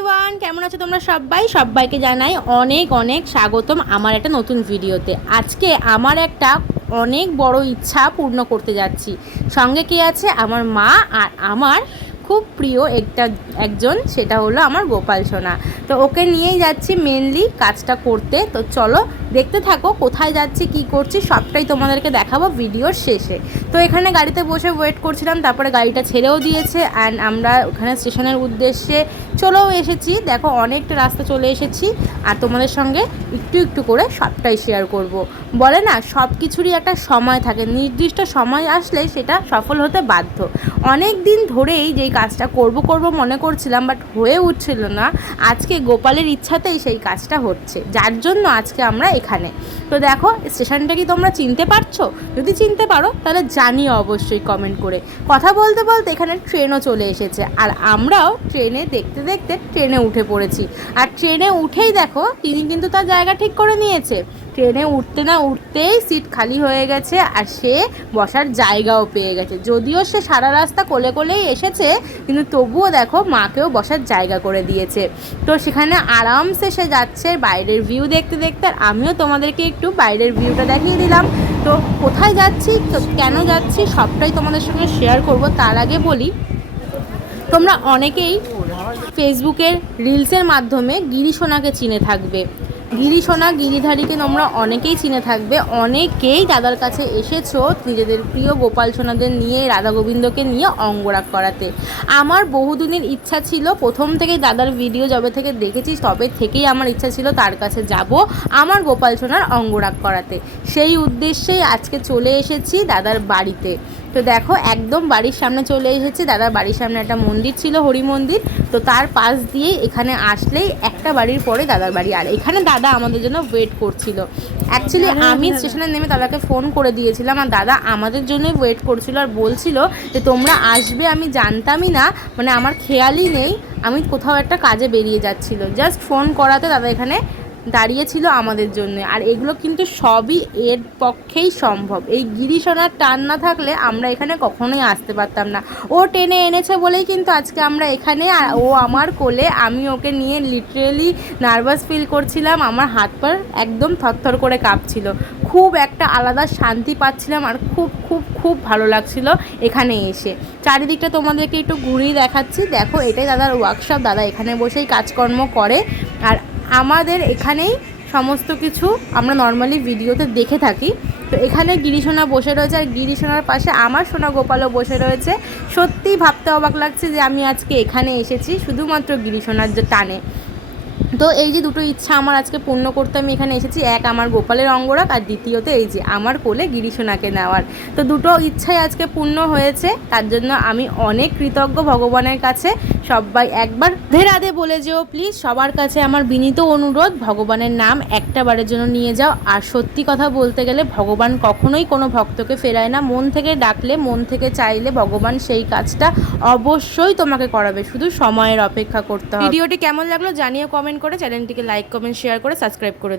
Everyone, কেমন আছো তোমরা সবাইকে জানাই অনেক অনেক স্বাগতম আমার একটা নতুন ভিডিওতে। আজকে আমার একটা অনেক বড় ইচ্ছা পূর্ণ করতে যাচ্ছি। সঙ্গে কি আছে? আমার মা আর আমার খুব প্রিয় একজন, সেটা হলো আমার গোপাল সোনা। তো ওকে নিয়েই যাচ্ছি মেনলি কাজটা করতে। তো চলো দেখতে থাকো কোথায় যাচ্ছি, কি করছি, সবটাই তোমাদেরকে দেখাবো ভিডিওর শেষে। তো এখানে গাড়িতে বসে ওয়েট করছিলাম, তারপরে গাড়িটা ছেড়েও দিয়েছে অ্যান্ড আমরা ওখানে স্টেশনের উদ্দেশ্যে চলেও এসেছি। দেখো অনেকটা রাস্তা চলে এসেছি আর তোমাদের সঙ্গে একটু একটু করে সবটাই শেয়ার করব। বলে না, সব কিছুরই একটা সময় থাকে, নির্দিষ্ট সময় আসলে সেটা সফল হতে বাধ্য। অনেক দিন ধরেই যেই কাজটা করব মনে করছিলাম, বাট হয়ে উঠছিল না। আজকে গোপালের ইচ্ছাতেই সেই কাজটা হচ্ছে, যার জন্য আজকে আমরা এখানে। তো দেখো স্টেশনটা কি তোমরা চিনতে পারছো? যদি চিনতে পারো তাহলে জানিও অবশ্যই কমেন্ট করে। কথা বলতে বলতে এখানে ট্রেনও চলে এসেছে আর আমরাও ট্রেনে দেখতে দেখতে ট্রেনে উঠে পড়েছি। আর ট্রেনে উঠেই দেখো তিনি কিন্তু তার জায়গা ঠিক করে নিয়েছে। ট্রেনে উঠতে না উঠতেই সিট খালি হয়ে গেছে আর সে বসার জায়গাও পেয়ে গেছে। যদিও সে সারা রাস্তা কোলে কোলেই এসেছে, কিন্তু তবুও দেখো মাকেও বসার জায়গা করে দিয়েছে। তো সেখানে আরামসে সে যাচ্ছে বাইরের ভিউ দেখতে দেখতে। আর আমিও তোমাদেরকে একটু বাইরের ভিউটা দেখিয়ে দিলাম। তো কোথায় যাচ্ছি, তো কেন যাচ্ছি, সবটাই তোমাদের সঙ্গে শেয়ার করব। তার আগে বলি, তোমরা অনেকেই ফেসবুকের রিলসের মাধ্যমে গিরি সোনাকে চিনে থাকবে। গিরি সোনা, গিরিধারীকে তোমরা অনেকেই চিনে থাকবে। অনেকেই দাদার কাছে এসেছো নিজেদের প্রিয় গোপাল সোনাদের নিয়ে, রাধা গোবিন্দকে নিয়ে অঙ্গরাগ করাতে। আমার বহুদিনের ইচ্ছা ছিল, প্রথম থেকেই দাদার ভিডিও যবে থেকে দেখেছি তবে থেকেই আমার ইচ্ছা ছিল তার কাছে যাব আমার গোপাল সোনার অঙ্গরাগ করাতে। সেই উদ্দেশ্যেই আজকে চলে এসেছি দাদার বাড়িতে। তো দেখো একদম বাড়ির সামনে চলে এসেছি। দাদার বাড়ির সামনে একটা মন্দির ছিল, হরি মন্দির। তো তার পাশ দিয়েই এখানে আসলেই একটা বাড়ির পরে দাদার বাড়ি। আর এখানে দাদা আমাদের জন্য ওয়েট করছিল। অ্যাকচুয়ালি আমি স্টেশনে নেমে দাদাকে ফোন করে দিয়েছিলাম আর দাদা আমাদের জন্যই ওয়েট করছিল আর বলছিল যে তোমরা আসবে আমি জানতামই না, মানে আমার খেয়ালই নেই, আমি কোথাও একটা কাজে বেরিয়ে যাচ্ছিল। জাস্ট ফোন করাতে দাদা এখানে দাঁড়িয়েছিল আমাদের জন্য। আর এগুলো কিন্তু সবই এর পক্ষেই সম্ভব। এই গিরি সোনার টান না থাকলে আমরা এখানে কখনোই আসতে পারতাম না। ও টেনে এনেছে বলেই কিন্তু আজকে আমরা এখানে। আর ও আমার কোলে, আমি ওকে নিয়ে লিটারেলি নার্ভাস ফিল করছিলাম। আমার হাত পা একদম থরথর করে কাঁপছিল। খুব একটা আলাদা শান্তি পাচ্ছিলাম আর খুব খুব খুব ভালো লাগছিল এখানে এসে। চারিদিকটা তোমাদেরকে একটু ঘুরিয়ে দেখাচ্ছি। দেখো এটাই দাদার ওয়ার্কশপ, দাদা এখানে বসেই কাজকর্ম করে। আর আমাদের এখানেই সমস্ত কিছু আমরা নর্মালি ভিডিওতে দেখে থাকি। তো এখানে গিরিসোনা বসে রয়েছে আর গিরিসোনার পাশে আমার সোনা গোপালও বসে রয়েছে। সত্যিই ভাবতে অবাক লাগছে যে আমি আজকে এখানে এসেছি শুধুমাত্র গিরিসোনার যে টানে। তো এই যে দুটো ইচ্ছা আমার আজকে পূর্ণ করতে আমি এখানে এসেছি, এক আমার গোপালের অঙ্গরাগ আর দ্বিতীয়ত এই যে আমার কোলে গিরিসোনাকে নেওয়ার। তো দুটো ইচ্ছাই আজকে পূর্ণ হয়েছে, তার জন্য আমি অনেক কৃতজ্ঞ ভগবানের কাছে। সবাই একবার রাধে বলে যেও প্লিজ। সবার কাছে আমার বিনীত অনুরোধ, ভগবানের নাম একটা বারের জন্য নিয়ে যাও। আর সত্যি কথা বলতে গেলে ভগবান কখনোই কোনো ভক্তকে ফেরায় না। মন থেকে ডাকলে, মন থেকে চাইলে ভগবান সেই কাজটা অবশ্যই তোমাকে করাবে, শুধু সময়ের অপেক্ষা করতে হবে। ভিডিওটি কেমন লাগলো জানিয়ে কমেন্ট করে, চ্যানেলটিকে লাইক কমেন্ট শেয়ার করে সাবস্ক্রাইব করে।